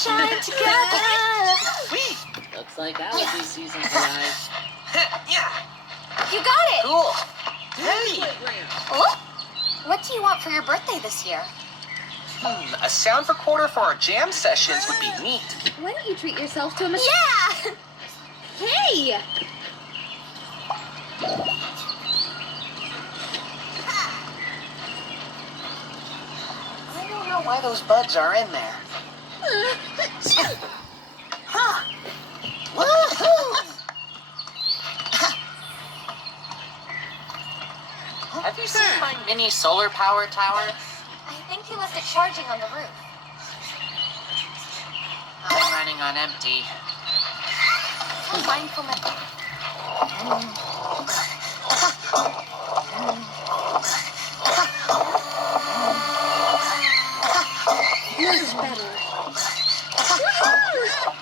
shine together. Whee! Looks like allergy season's arrived. Yeah. You got it. Cool. Hey. Oh? What do you want for your birthday this year? A sound recorder for our jam sessions would be neat. Why don't you treat yourself to a Yeah! Hey! I don't know why those bugs are in there. Huh. Woohoo! Have you seen my mini solar power tower? I think he left it charging on the roof. I'm running on empty. So mindfulness. Much better.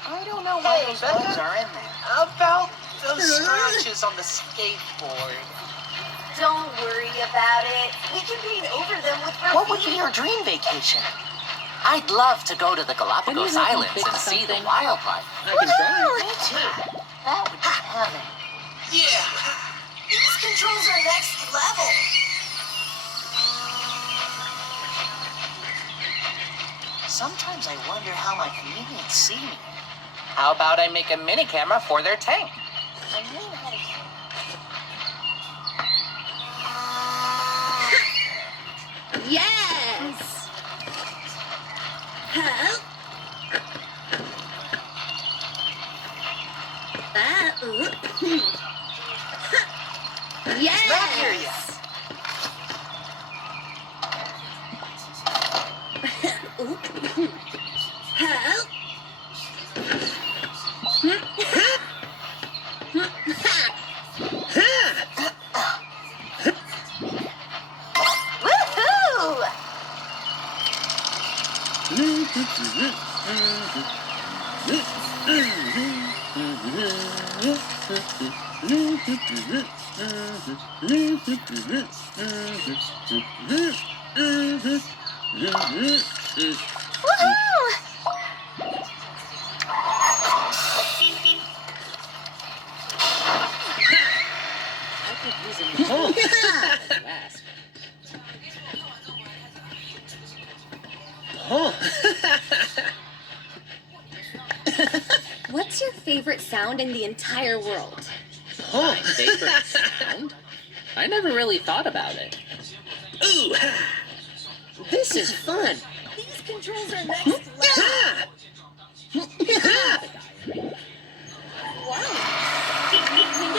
I don't know why those bugs are in there. About those scratches on the skateboard. Don't worry about it. We can paint over them with graffiti. What would be your dream vacation? I'd love to go to the Galapagos help me Islands fix and see the something? wildlife. I can try. Me too. That would be heaven. Yeah. These controls are next level. Sometimes I wonder how my comedians see me. How about I make a mini camera for their tank? I knew how to Yes! Huh? Yes! Not here yet. Huh? Woohoo! Woohoo! I could use a new last. What's your favorite sound in the entire world? My favorite sound? I never really thought about it. Ooh, this is fun. These controls are next level.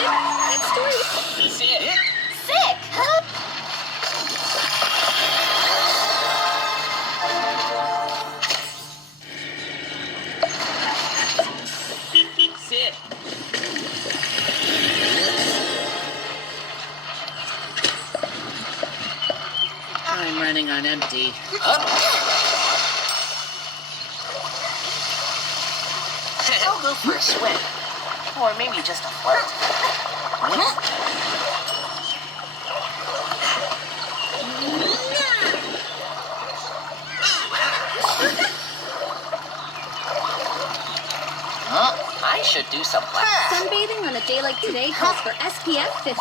That story. Is it? Sick, huh? Sit. I'm running on empty. I'll go for a swim. Or maybe just a float. I should do some laps. Sunbathing on a day like today calls for SPF 50.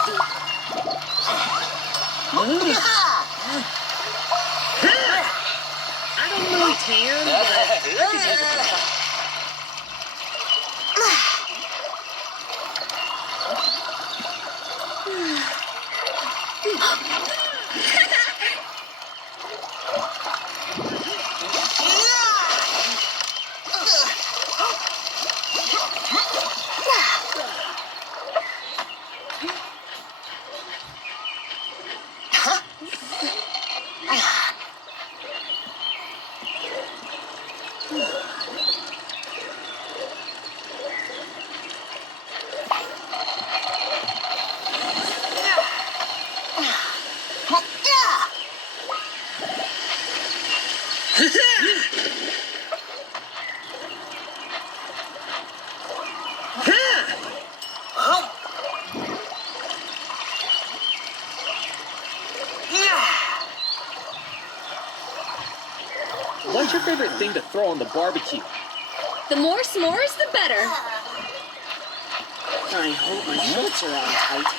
I don't know, tan, but what's your favorite thing to throw on the barbecue? The more s'mores, the better. I hope my shorts are on tight.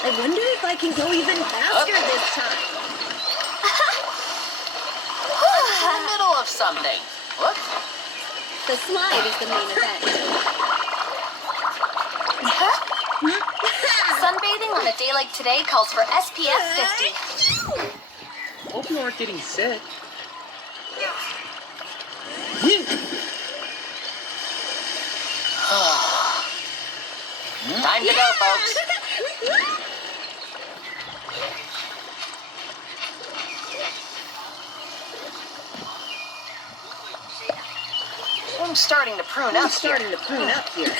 I wonder if I can go even faster this time. In the middle of something. Whoops. The slide is the main event. Sunbathing on a day like today calls for SPF 50. Hope you aren't getting sick. Time to go, folks. I'm starting to prune up here.